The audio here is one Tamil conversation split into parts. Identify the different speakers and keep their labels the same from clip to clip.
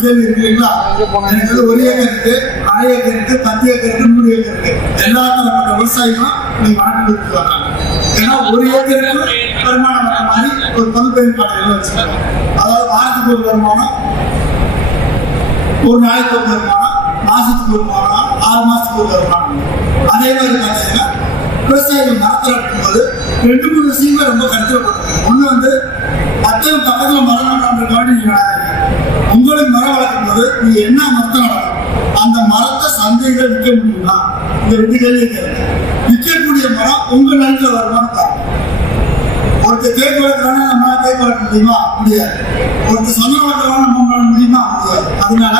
Speaker 1: கேள்வி இருக்குங்களா எனக்கு வந்து ஒரு ஏக்கர் இருக்கு அரை ஏக்கர் இருக்கு பத்து ஏக்கர் இருக்கு நூறு ஏக்கர் இருக்கு. எல்லா தரப்பட்ட விவசாயிகளும் நீங்க வணக்கம் கொடுத்து வர்றாங்க ஏன்னா ஒரு ஏக்கருக்கு வருமானம் வர மாதிரி ஒரு பங்கு பயன்பாடுகள் வச்சுருக்காங்க. அதாவது வாரத்துக்கு ஒரு வருமானம் ஒரு நாளைக்கு ஒரு வருமானம் மாசத்துக்கு ஒரு வருமானம் ஆறு மாசத்துக்கு ஒரு வருமானம். அதே மாதிரி பார்த்தீங்கன்னா விவசாயிகள் மரத்தில் இருக்கும்போது ரெண்டு மூணு விஷயங்கள் ரொம்ப கருத்தில் ஒன்று வந்து மற்ற பக்கத்தில் மரம் நடன்றதுக்காக நீங்க நடாதீங்க உங்களுக்கு மரம் வளர்க்கும் என்ன மரத்தை நடக்கும் அந்த மரத்தை சந்தையில விற்க முடியுமா? இந்த ரெண்டு கேள்வி கேட்குறேன் விற்கக்கூடிய மரம் உங்க நிலத்துல வருமானு ஒருத்தர் தேக்கு வளர்க்குறாங்க நம்மளால தேக்கு வளர்க்க முடியுமா? முடியாது. ஒருத்தர் சந்தனம் வளர்க்குறாங்க நம்மளால முடியுமா? முடியாது. அதனால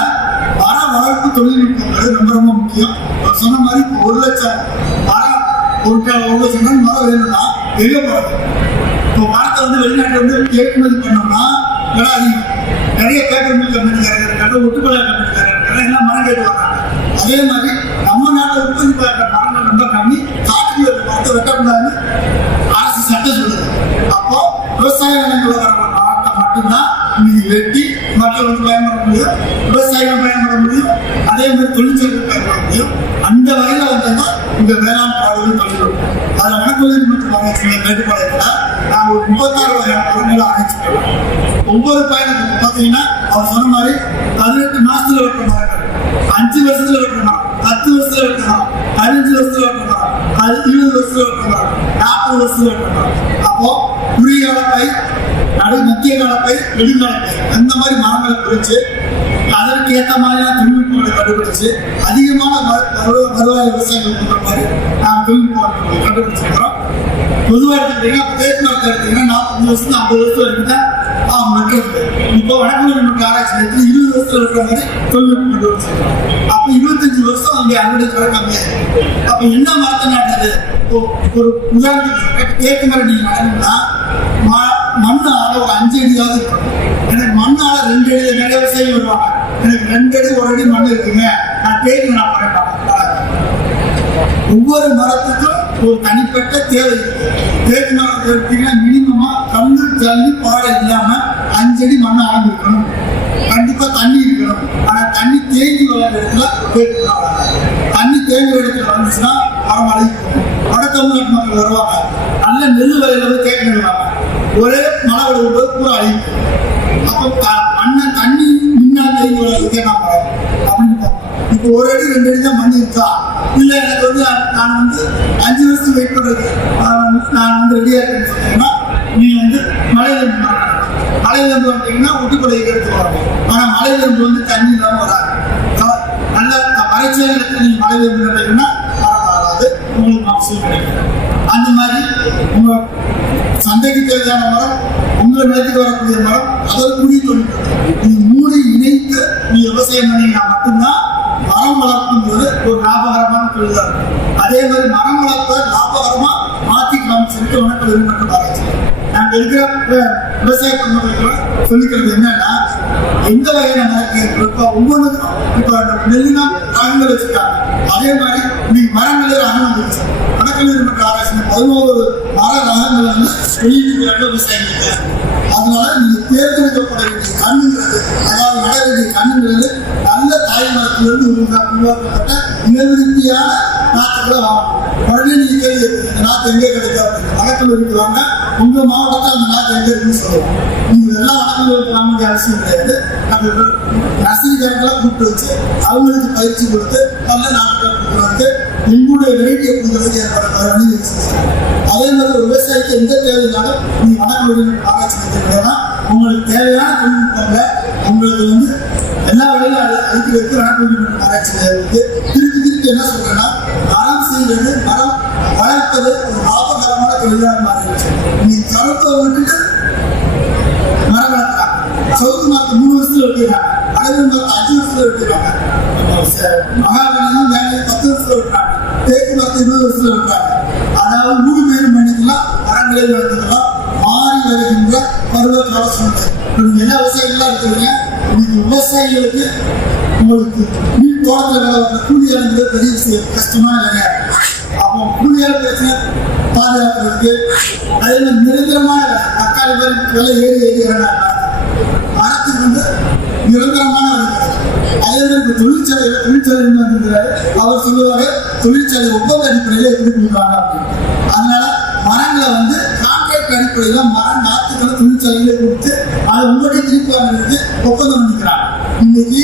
Speaker 1: மர வளர்ப்பு தொழில்நுட்பங்கிறது ரொம்ப ரொம்ப முக்கியம். அவர் சொன்ன மாதிரி ஒரு லட்சம் மர ஒரு ஒரு லட்சம் மரம் வேணும்னா வெளியே போகிறது இப்போ மரத்தை வந்து வெளிநாட்டுல வந்து ஏற்றுமதி பண்ணோம்னா விலை அதிகம். நிறைய பேப்பர் மில் கம்பெனி இருக்காங்க ஒட்டுக்கொலை கடையெல்லாம் மரம் கேட்டு வராங்க. அதே மாதிரி நம்ம நாட்டில் உற்பத்தி பார்க்குற மரங்கள் ரொம்ப கம்மி. காட்டுல இருக்க மரத்தை வெட்டக்கூடாதுன்னு அரசு சட்டம் சொல்லுது. அப்போ விவசாய நிலங்கள் வர மரத்தை மட்டும்தான் இன்னைக்கு வெட்டி மக்களுக்கு பயன்பட முடியும். விவசாயிகள் பயன்பட முடியும். அதே மாதிரி தொழிற்சங்கம் பயன்பட முடியும். அந்த வகையில் வந்து தான் இந்த வேளாண் பாடுகள் தொழில்நுட்பம் அதுல வனக்கொழில் மற்றும் ஆராய்ச்சி மேற்பாளையத்துல நான் ஒரு முப்பத்தாறு வகையான மரங்களை ஆராய்ச்சி ஒவ்வொரு பயணத்துக்கும் பார்த்தீங்கன்னா அவர் சொன்ன மாதிரி பதினெட்டு மாசத்துல வெட்ட மரங்கள் அஞ்சு வருஷத்துல வெட்ட பத்து வருஷத்துல வெட்ட மரம் பதினஞ்சு வருஷத்துல வெட்ட மரம் இருபது வருஷத்துல வெட்ட மரம் நாற்பது வருஷத்துல வெட்ட அப்போ குறுகிய காலப்பை நடு மத்திய காலப்பை நெடுங்காலப்பை அந்த மாதிரி மரங்களை குறிச்சு ஏற்ற மாதிரியான தொழில்நுட்பங்களை கண்டுபிடிச்சு அதிகமான வருவாய் விவசாயிகள் பண்ற மாதிரி நாம் தொழில்நுட்பங்களை கண்டுபிடிச்சிருக்கிறோம் பொதுவாக எடுத்துக்கிட்டீங்கன்னா தேக்கு மரத்தை எடுத்தீங்கன்னா நாற்பது வருஷம் ஐம்பது வருஷம் வரைக்கும் தான் அவங்க நட்டுறது இப்போ வடக்கு மற்றும் ஆராய்ச்சி நிலையத்தில் இருபது வருஷம் இருக்கிற மாதிரி தொழில்நுட்பம் கண்டுபிடிச்சிருக்கிறோம். அப்போ இருபத்தஞ்சு வருஷம் அங்கே அறுவடை குறை கம்மியாக அப்போ என்ன மரத்தை நடுறது? இப்போ ஒரு உதாரணத்துக்கு சொல்றேன், தேக்கு மரம் நீங்க நடணும்னா மண் ஆழ ஒரு அஞ்சு அடியாவது இருக்கணும் எனக்கு மண் ஆழ ரெண்டு அடி நிறைய விவசாயி வருவாங்க எனக்கு ரெண்டு அடி ஒரு அடி மண் இருக்குங்க. நான் தேக்கு நான் பண்ணேன் ஒவ்வொரு மரத்துக்கும் ஒரு தனிப்பட்ட தேவை தேக்கு மரத்தை எடுத்தீங்கன்னா மினிமமா கண்ணு தள்ளி பாறை இல்லாம அஞ்சடி மண் ஆரம்பிக்கணும். கண்டிப்பா தண்ணி இருக்கணும். ஆனா தண்ணி தேங்கி வளர்ற இடத்துல தேக்கு தண்ணி தேங்கி இடத்துல வந்துச்சுன்னா மரம் வட தமிழ்நாட்டு மக்கள் வருவாங்க. நல்ல நெல் வயல வந்து தேக்கு நடுவாங்க. ஒரே மழை விடுவது பூரா அழிக்கும் அப்போ அண்ணன் மண்ணை தண்ணி முன்னா தேங்கி நான் மரம் அப்படின்னு பார்ப்போம். இப்போ ஒரு அடி ரெண்டு அடி தான் மண் இருக்கா? இல்லை எனக்கு வந்து நான் வந்து அஞ்சு வருஷம் வெயிட் பண்றது. நான் வந்து ரெடியா இருக்கேன்னு சொன்னீங்கன்னா நீ வந்து மலையிலிருந்து மலையிலிருந்து வந்துட்டீங்கன்னா ஒட்டுக்கொலை எடுத்து வரணும் ஆனால் மலையிலிருந்து வந்து தண்ணி இல்லாமல் வராது. க- நல்ல வறட்சியான இடத்துல நீங்க மலையிலிருந்து நட்டீங்கன்னா மரம் வராது உங்களுக்கு மகசூல் கிடைக்கும் அந்த மாதிரி உங்க சந்தைக்கு தேவையான மரம் உங்களை நிலத்துக்கு வரக்கூடிய மரம் அதாவது குடி தொழில்நுட்பம் இது மூணு இணைத்து நீ விவசாயம் பண்ணீங்கன்னா மட்டும்தான் மரம் வளர்க்கும்போது ஒரு லாபகரமான தொழில் இருக்கும். அதே மாதிரி மரம் வளர்ப்ப லாபகரமா மாத்திக்கலாம்னு சொல்லிட்டு உனக்கு விரும்பட்டும் ஆராய்ச்சி நாங்கள் இருக்கிற விவசாய குடும்பங்களுக்கு சொல்லிக்கிறது என்னன்னா எந்த வகையான மரக்கு இப்போ ஒவ்வொன்றுக்கும் இப்போ நெல்லுனா ரகங்கள் வச்சிருக்காங்க அதே மாதிரி இன்னைக்கு மரங்களே ரகம் வந்துருச்சு வடக்கல்லூரி மன்ற ஆராய்ச்சி பதினோரு மர ரகங்கள் வந்து வெளியிட்டு விவசாயம் அதனால நீங்க தேர்ந்தெடுக்கப்பட வேண்டிய கண்ணுங்கிறது அதாவது நட வேண்டிய கண்ணுங்கிறது நல்ல தாய் மரத்திலிருந்து உருவா- உருவாக்கப்பட்ட இனவிருத்தியான நாட்டுகளை வாங்கணும். உடனே நீங்க கேள்வி இந்த நாட்டு எங்கே கிடைக்கும் அப்படின்னு. வடக்கில் உங்க மாவட்டத்தில் அந்த நாட்டு எங்க இருக்குன்னு சொல்லுவோம். நீங்க எல்லாம் அவங்களுக்கு இருக்க அரசியல் அவசியம் கிடையாது. நம்ம நர்சரிக்காரங்களை கூப்பிட்டு வச்சு அவங்களுக்கு பயிற்சி கொடுத்து நல்ல நாட்டுகளை கொடுக்குறதுக்கு உங்களுடைய வெரைட்டியை கொடுக்கறதுக்கு ஏற்படுற அதே மாதிரி ஒரு விவசாயிக்கு எந்த தேவையினாலும் நீ வடக்கு ஆராய்ச்சி நிலையம்னா உங்களுக்கு தேவையான தொழில்நுட்பங்களை உங்களுக்கு வந்து எல்லா வகையிலும் அழு வைத்து வடக்கு ஆராய்ச்சி நிலையம் இருக்கு திருப்பி திருப்பி என்ன சொல்றேன்னா மரம் செய்வது மரம் வளர்ப்பது ஒரு லாபகரமான தொழிலாக மாறிடுச்சு. நீ கருத்தை விட்டுட்டு மரம் வளர்க்கலாம் சவுக்கு மரத்தை மூணு வருஷத்துல வெட்டிடுறாங்க அழகு மரத்தை அஞ்சு வருஷத்துல வெட்டிடுறாங்க மகாபலியும் வேலை பத்து வருஷத்துல வெட்டுறாங்க தேக்கு மரத்தை இருபது வருஷத்துல வெட்டுறாங்க அதாவது மூணு பேரும் பண்ணிக்கலாம் மரங்களை வளர்த்துக்கலாம் மாறி வருகின்ற பருவ கால சூழ்நிலை இப்ப நீங்க எல்லா விவசாயிகளா இருக்கிறீங்க? நீங்க விவசாயிகளுக்கு உங்களுக்கு மீன் தோட்டத்தில் வேலை கூலி ஆளுங்கிறது பெரிய விஷயம். கஷ்டமான வேலை. அப்போ கூலியால் பிரச்சனை பாதுகாக்கிறதுக்கு அதே மாதிரி நிரந்தரமான தக்காளி விலை ஏறி ஏறி வேண்டாம் மரத்துக்கு வந்து நிரந்தரமான ஒரு அதே மாதிரி இப்ப தொழிற்சாலையில தொழிற்சாலை வந்திருக்கிறாரு அவர் சொல்லுவாரு தொழிற்சாலை ஒப்பந்த அடிப்படையில எப்படி கொடுக்குறாங்க? அதனால மரங்களை வந்து கான்ட்ராக்ட் அடிப்படையில மரம் நாற்றுக்களை தொழிற்சாலையில கொடுத்து அதை உங்களுடைய திருப்பி வாங்குறதுக்கு ஒப்பந்தம் பண்ணிக்கிறாங்க இன்னைக்கு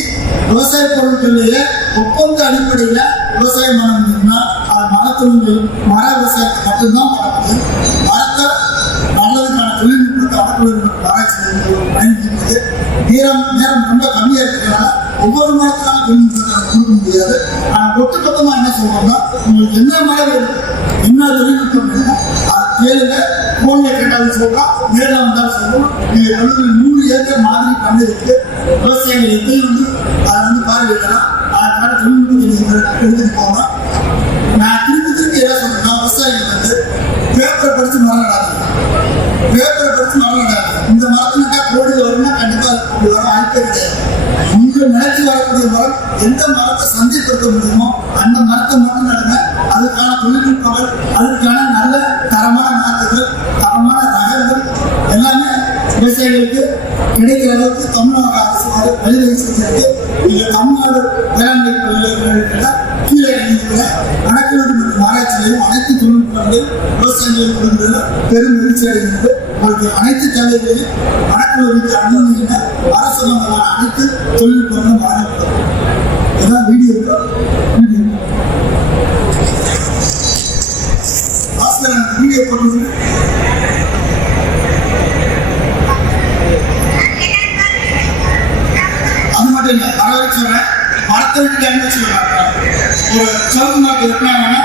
Speaker 1: விவசாய பொருட்கள்லயே ஒப்பந்த அடிப்படையில விவசாயம் பண்ண மரத்தொழில் மர விவசாயத்தை மட்டும்தான் பண்ண மரத்தை நல்லதுக்கான தொழில்நுட்பத்தை வளர்ப்பதற்கு ஆராய்ச்சி நேரம் நேரம் ரொம்ப கம்மியா இருக்கிறதுனால ஒவ்வொரு மரத்துக்கான தொழில்நுட்பத்தை கொடுக்க முடியாது. ஆனால் ஒட்டுமொத்தமாக என்ன சொல்றோம்னா உங்களுக்கு என்ன மரம் வேணும் என்ன தொழில்நுட்பம் அது கேளுங்க. போன்ல கேட்டாலும் சொல்றோம் நேரில் வந்தாலும் சொல்றோம் நீங்க நடுவில் நூறு ஏக்கர் மாதிரி பண்ணி இருக்கு. விவசாயிகள் எப்பயும் வந்து அதை வந்து பார்வையிடலாம். அதுக்கான தொழில்நுட்பத்தை நீங்க எடுத்துட்டு போகலாம். வாய்ப்பே கிடையாது உங்க வரக்கூடிய மரம் எந்த மரத்தை சந்தைப்படுத்த முடியுமோ அந்த மரத்தை மட்டும் நடுங்க. அதுக்கான தொழில்நுட்பங்கள் அதுக்கான நல்ல தரமான நாற்றுகள் தரமான ரகங்கள் எல்லாமே விவசாயிகளுக்கு கிடைக்கிற அளவுக்கு தமிழ்நாடு அரசு வழிவகை செஞ்சிருக்கு நீங்க தமிழ்நாடு வேளாண்மை பல்கலைக்கழகத்துல மற்றும் அனைத்து தொழில்நுட்பங்களையும் விவசாயிகள் பெரும் மகிழ்ச்சி அடைகிறது உங்களுக்கு அனைத்து தேவைகளையும் வடகிழக்கு அனுமதி அரசு அனைத்து தொழில்நுட்பங்களும் வழங்கப்படும் இதான் வீடியோ வீடியோ வீடியோ போட்டு அது மட்டும் இல்ல வரவேற்று சொல்றேன் மரத்தை விட்டு என்ன ஒரு சோழ நாட்டு வெட்டினாங்கன்னா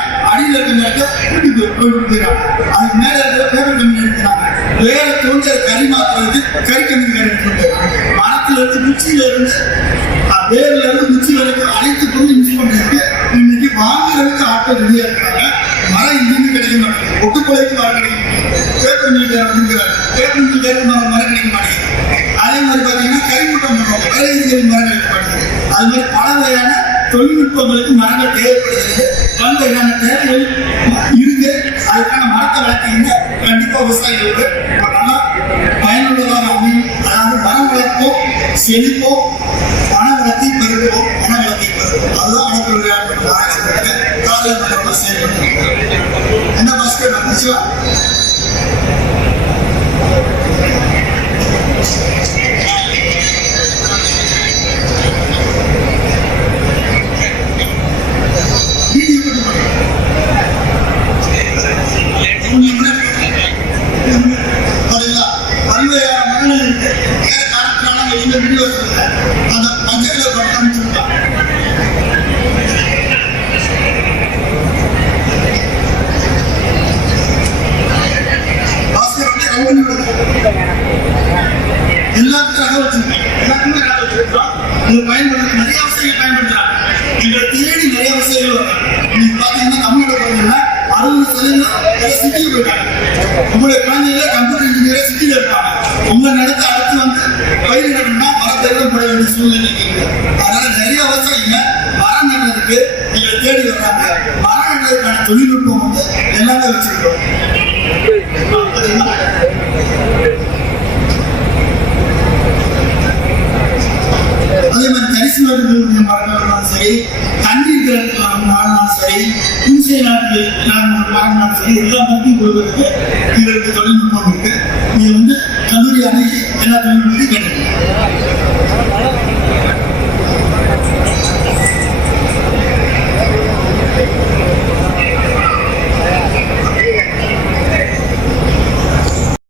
Speaker 1: வீட்டுக்கு போயிட்டு போயிடும் அதுக்கு மேல இருக்கிற பேப்பர் கம்பெனி எடுக்கிறாங்க. வேற தோண்டி அதை கறி மாத்துறதுக்கு கறி கம்பெனி எடுத்துட்டு போயிடும் மரத்துல இருந்து குச்சியில இருந்து வேர்ல இருந்து குச்சி வரைக்கும் அனைத்து பொருளும் யூஸ் பண்றதுக்கு இன்னைக்கு வாங்குறதுக்கு ஆட்கள் ரெடியா இருக்காங்க. மரம் இங்கிருந்து கிடைக்க மாட்டேங்குது. ஒட்டுக்கொலைக்கு மரம் கிடைக்கும் பேப்பர் மில் அப்படிங்கிறார் பேப்பர் மில் மரம் மரம் கிடைக்க மாட்டேங்குது. அதே மாதிரி பார்த்தீங்கன்னா கைமுட்டம் பண்ணுவாங்க. வேலைகள் மரம் கிடைக்க மாட்டேங்குது. அது மாதிரி பல வகையான தொழில்நுட்பங்களுக்கு மரங்கள் தேவைப்படுகிறது. வந்த வகையான தேவைகள்? இருந்து அதுக்கான மரத்தை வளர்த்தீங்க கண்டிப்பா விவசாயிகளுக்கு நல்லா பயனுள்ளதாக அமையும். அதாவது மரம் வளர்ப்போம் செழிப்போம் பண வளர்த்தி பெருப்போம் பண வளர்த்தி பெறுவோம் அதுதான் வளர்ப்பு விளையாட்டு காலையில் செயல்பட்டு என்ன பாஸ்கர் வந்துச்சுவா தேடி இன்னைக்கு பாத்தீங்கன்னா தமிழோட குழந்தைங்க அறுபது சதவீதம் சிட்டியில் போயிட்டாங்க. உங்களுடைய குழந்தைங்கள கம்ப்யூட்டர் இன்ஜினியரே சிட்டியில் இருப்பாங்க. உங்க நிலத்தை அடுத்து வந்து பயிர் நடணும்னா மரத்தெல்லாம் பட வேண்டிய சூழ்நிலை அதனால நிறைய விவசாயிங்க மரம் நடுறதுக்கு நீங்க தேடி வர்றாங்க. மரம் நடுறதுக்கான தொழில்நுட்பம் வந்து எல்லாமே வச்சிருக்கோம் அதே மாதிரி தரிசு நாட்டுகள் சரி தண்ணி இருக்கிற இடத்துல சரி சரி நாட்கள் நாங்கள் மரம்னாலும் சரி எல்லா மரத்தையும் உங்களுக்கு இதற்கு தொழில்நுட்பம் இருக்கு. இது வந்து கல்லூரி அணுகி எல்லா தொழில்நுட்பத்தையும் கிடைக்கும்